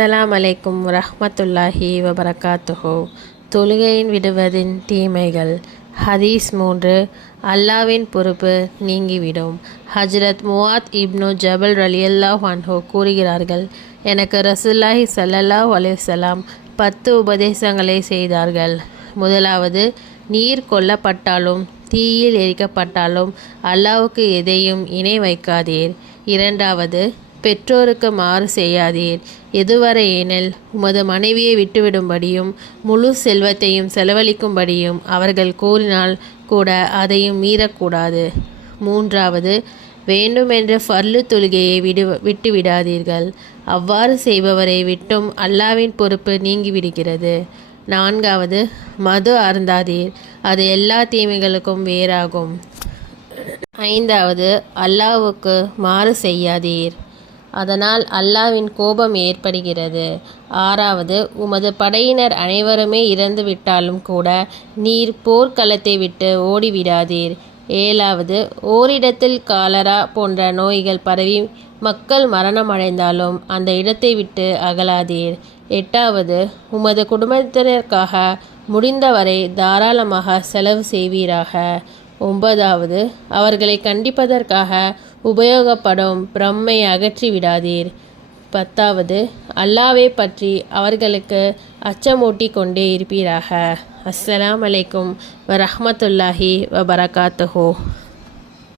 அஸ்ஸலாம் அலைக்கும் வரஹ்மத்துல்லாஹி வபரகாத்துஹு. தொழுகையின் விடுவதின் தீமைகள். ஹதீஸ் 3. அல்லாவின் பொறுப்பு நீங்கிவிடும். ஹஜ்ரத் முஆத் இப்னு ஜபல் ரலியல்லாஹு அன்ஹு கூறுகிறார்கள், எனக்கு ரசூலுல்லாஹி ஸல்லல்லாஹு அலைஹி வஸல்லம் 10 உபதேசங்களை செய்தார்கள். முதலாவது, நீர் கொல்லப்பட்டாலும் தீயில் எரிக்கப்பட்டாலும் அல்லாஹ்வுக்கு எதையும் இணை வைக்காதீர். இரண்டாவது, பெற்றோருக்கு மாறு செய்யாதீர். எதுவரையெனில் உமது மனைவியை விட்டுவிடும்படியும் முழு செல்வத்தையும் செலவழிக்கும்படியும் அவர்கள் கூறினால் கூட அதையும் மீறக்கூடாது. மூன்றாவது, வேண்டுமென்ற ஃபர்லு தொழுகையை விட்டுவிடாதீர்கள். அவ்வாறு செய்பவரை விட்டும் அல்லாவின் பொறுப்பு நீங்கிவிடுகிறது. நான்காவது, மது அருந்தாதீர். அது எல்லா தீமைகளுக்கும் வேறாகும். ஐந்தாவது, அல்லாஹ்வுக்கு மாறு செய்யாதீர். அதனால் அல்லாஹ்வின் கோபம் ஏற்படுகிறது. ஆறாவது, உமது படையினர் அனைவருமே இறந்து விட்டாலும் கூட நீர் போர்க்களத்தை விட்டு ஓடிவிடாதீர். ஏழாவது, ஓரிடத்தில் காலரா போன்ற நோய்கள் பரவி மக்கள் மரணமடைந்தாலும் அந்த இடத்தை விட்டு அகலாதீர். எட்டாவது, உமது குடும்பத்தினருக்காக முடிந்தவரை தாராளமாக செலவு செய்வீராக. ஒன்பதாவது, அவர்களை கண்டிப்பதற்காக உபயோகப்படும் பிரம்மை அகற்றி விடாதீர். பத்தாவது, அல்லாஹ்வை பற்றி அவர்களுக்கு அச்சமூட்டி கொண்டே இருப்பீராக. அஸ்ஸலாமு அலைக்கும் வரஹ்மத்துல்லாஹி வபரகாத்துஹு.